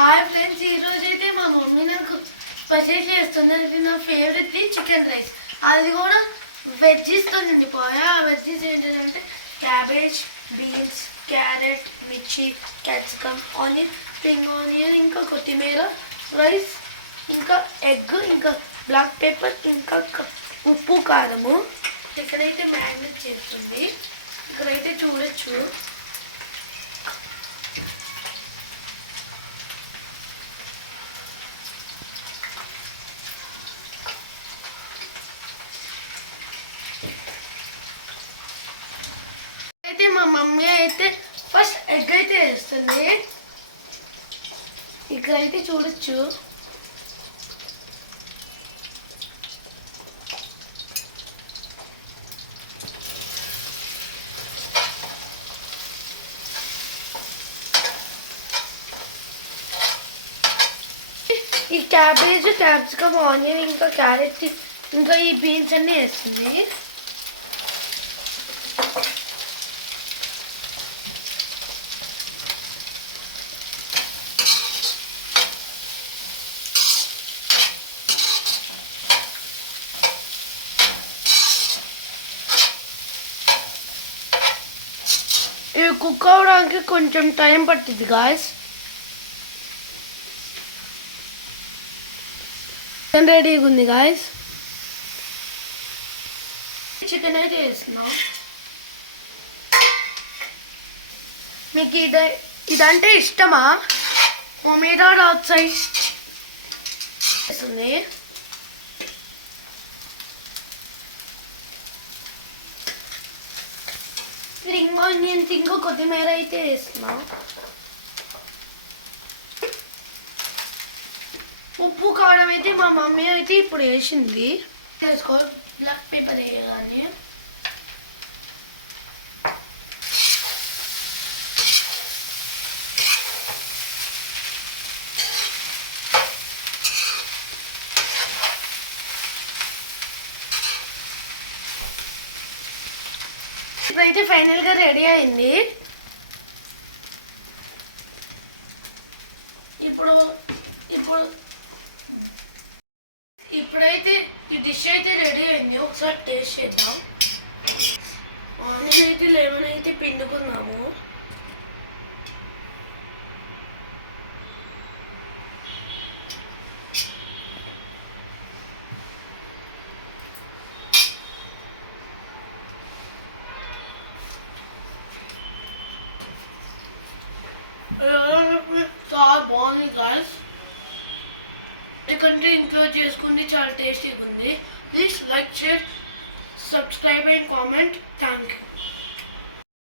Hi friends, ఈరోజు అయితే మా మమ్మీ నాకు స్పెషల్ చేస్తుంది. అది నా ఫేవరెట్ది చికెన్ రైస్. అది కూడా వెజ్జీస్తో నిండిపోయా. ఆ వెజ్జీస్ ఏంటంటే క్యాబేజ్, బీన్స్, క్యారెట్, మిర్చి, క్యాప్సికమ్, ఆనియన్, స్ప్రింగ్ ఆనియన్, ఇంకా కొత్తిమీర, రైస్, ఇంకా ఎగ్, ఇంకా బ్లాక్ పెప్పర్, ఇంకా ఉప్పు, కారము. ఇక్కడైతే మ్యారినేట్ చేస్తుంది. ఇక్కడైతే చూడొచ్చు. అయితే మా మమ్మీ అయితే ఫస్ట్ ఎగ్ అయితే వేస్తుంది. ఇక్కడైతే చూడొచ్చు. ఈ క్యాబేజ్, క్యాప్సికమ్, ఆనియన్, ఇంకా క్యారెట్, ఇంకా ఈ బీన్స్ అన్నీ వేస్తుంది. ఇవి కుక్ అవడానికి కొంచెం టైం పట్టింది గాయస్. చికెన్ రెడీగా ఉంది గాయస్. చికెన్ అయితే వేస్తున్నాం. మీకు ఇదంటే ఇష్టమా? మమ్మీ డాడ్ అవుట్ సైడ్ వేస్తుంది. స్ప్రింగ్ ఆనియన్స్, ఇంకా కొత్తిమీర అయితే వేస్తున్నాం. ఉప్పు, కారం అయితే మా మమ్మీ అయితే ఇప్పుడు వేసింది. వేసుకో బ్లాక్ పేపర్ వేయగానే. ఇప్పుడైతే ఫైనల్గా రెడీ అయింది. ఇప్పుడైతే ఈ డిష్ అయితే రెడీ అయింది. ఒకసారి టేస్ట్ చేద్దాం. ఆనియన్ అయితే లెమన్ అయితే పిండుకున్నాము. చాలా బాగుంది గాయ్స్. ఎందుకంటే ఇంట్లో చేసుకుంది చాలా టేస్టీగా ఉంది. Please like, share, subscribe and comment. Thank you.